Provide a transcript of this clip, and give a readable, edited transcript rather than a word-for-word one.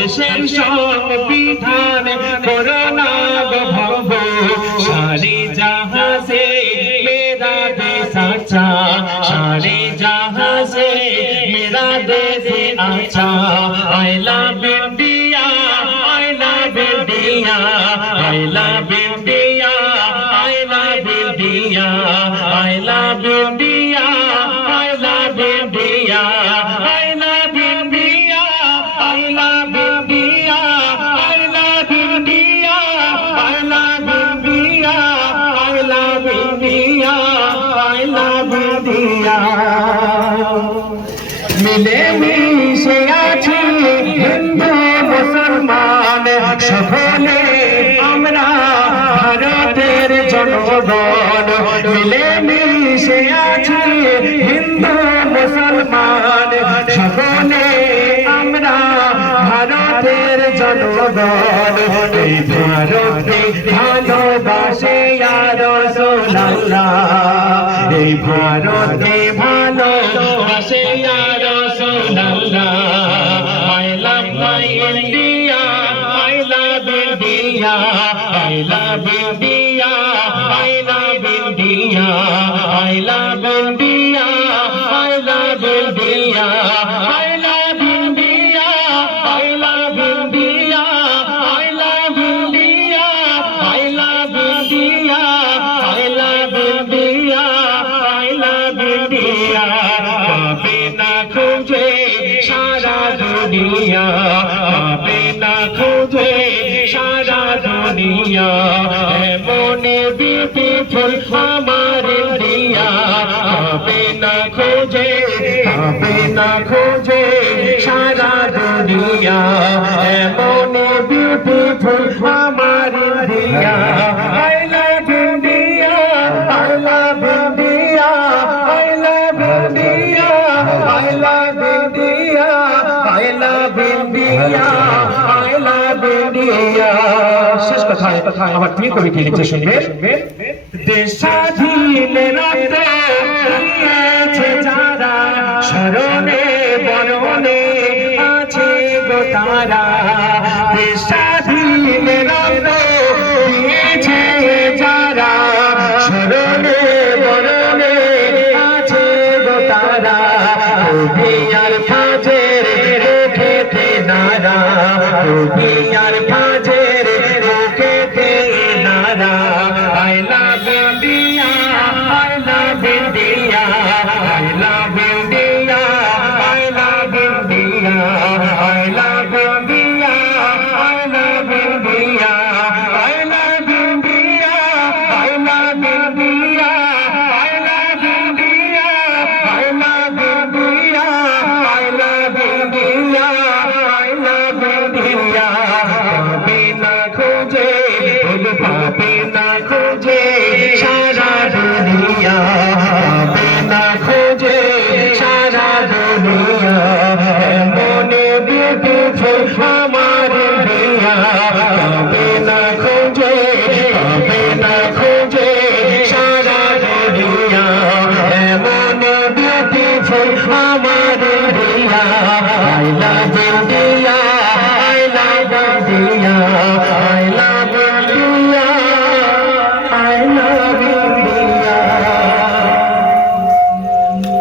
দেশের সংবিধান করোনা ভব সারে जहां से मेरा देश अच्छा सारे जहां से मेरा देश अच्छा I love India I love India I love India I love India I love India I love India I love India I love India I love India I love India I love India I love India মিলে মিশে আছি হিন্দু মুসলমান সকলে আমরা ভারতের জনগণ মিলে মিশে আছি হিন্দু মুসলমান সকলে আমরা ভারতের জনগণ এই ভারতে ভালোবাসে ইয়া রাসূলুল্লাহ এই ভারতে ভালোবাসে ইয়া রাসূলুল্লাহ I love my India I love India I love India I love India I love India I love India I love India I love India I love India I love India I love India I love India পাবে না খুঁজে সারা দুনিয়া পাবে না খুঁজে সারা দুনিয়া এমন beautiful আমার ইন্ডিয়া পাবে না খুঁজে সারা দুনিয়া এমন বিউটিফুল আমার India I love India I love India I love India I love India I love India I love India শেষ কথা আমার প্রিয় কবি কি লিখছে শুনবেন দেশ স্বাধীন রক্ত দিয়েছে যারা শরণে বরণে আছে গো তারা দেশ স্বাধীন রক্ত দিয়েছে যারা শরণে বরণে আছে গো তারা আর ফাজের রোকেতে নারা আর ফাজের রোকেতে নারা I love India I love India I love India I love India I love India I love India I love India I love India I love India I love India I love India I love India পাবে না খুঁজে পাবে না খুঁজে সারা দুনিয়া পাবে না খুঁজে সারা দুনিয়া মনে বিউটিফুল আমার ইন্ডিয়া পাবে না খুঁজে সারা দুনিয়া মনে বিউটিফুল আমার ইন্ডিয়া